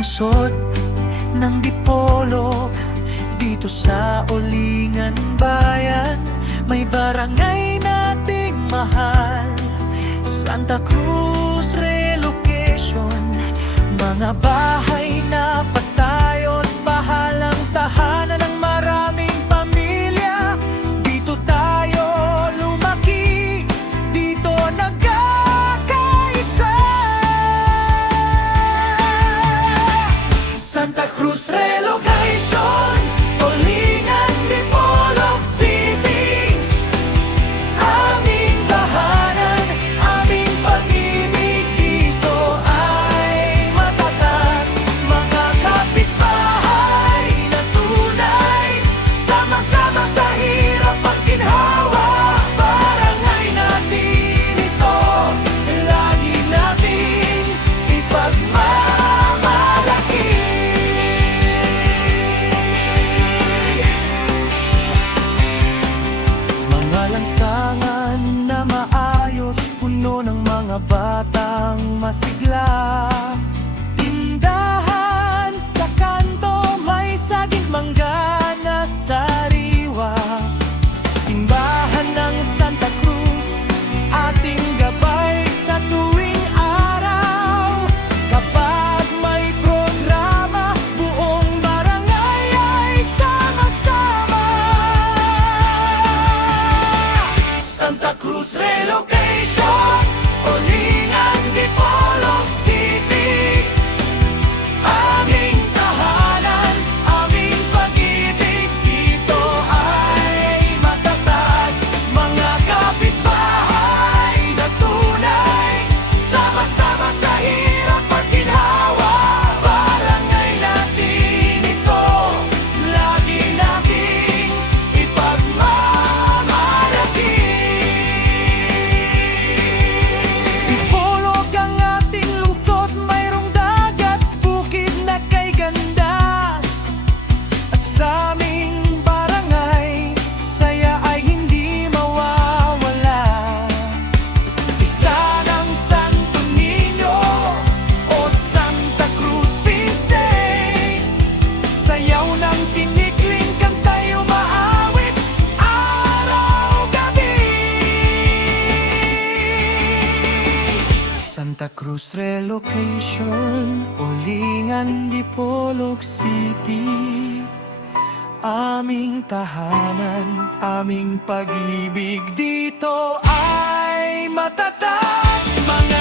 lungsod ng Dipolog. Dito sa Ulingan Bayan, may barangay nating mahal, Santa Cruz Relocation. Mga bahay na patayon, bahalang tahanan ng maraming pamilya. Dito tayo lumaki, dito nagkakaisa. Santa Cruz Relocation, Ulingan, Dipolog City. Aming tahanan, aming pag-ibig dito ay matatag. Mga kapitbahay na tunay, sama-sama sa hirap at ginhawa. Barangay natin ito, lagi nating ipagmamalaki. Mga lansangan na maayos, puno ng mga batang masigla. Tindahan sa kanto, may saging mangga na sariwa. Simbahan ng Santa Cruz, ating gabay sa tuwing araw. Kapag may programa, buong barangay ay sama-sama. Santa Cruz Relocation, Ulingan, Dipolog City. Aming tahanan, aming pag-ibig dito ay matatag. Mga kapitbahay na tunay, sama-sama sa hirap at ginhawa. Barangay natin ito, lagi nating ipagmamalaki. Dipolog ang ating lungsod, mayroong dagat, bukid na kay ganda. At sa aming barangay, saya ay hindi mawawala. Pista ng Santo Niño o Santa Cruz Feast Day, sayaw ng tinikling, kantay umaawit, araw-gabi. Santa Cruz Relocation, Ulingan, Dipolog City. Aming tahanan, aming pag-ibig dito ay matatag. Mga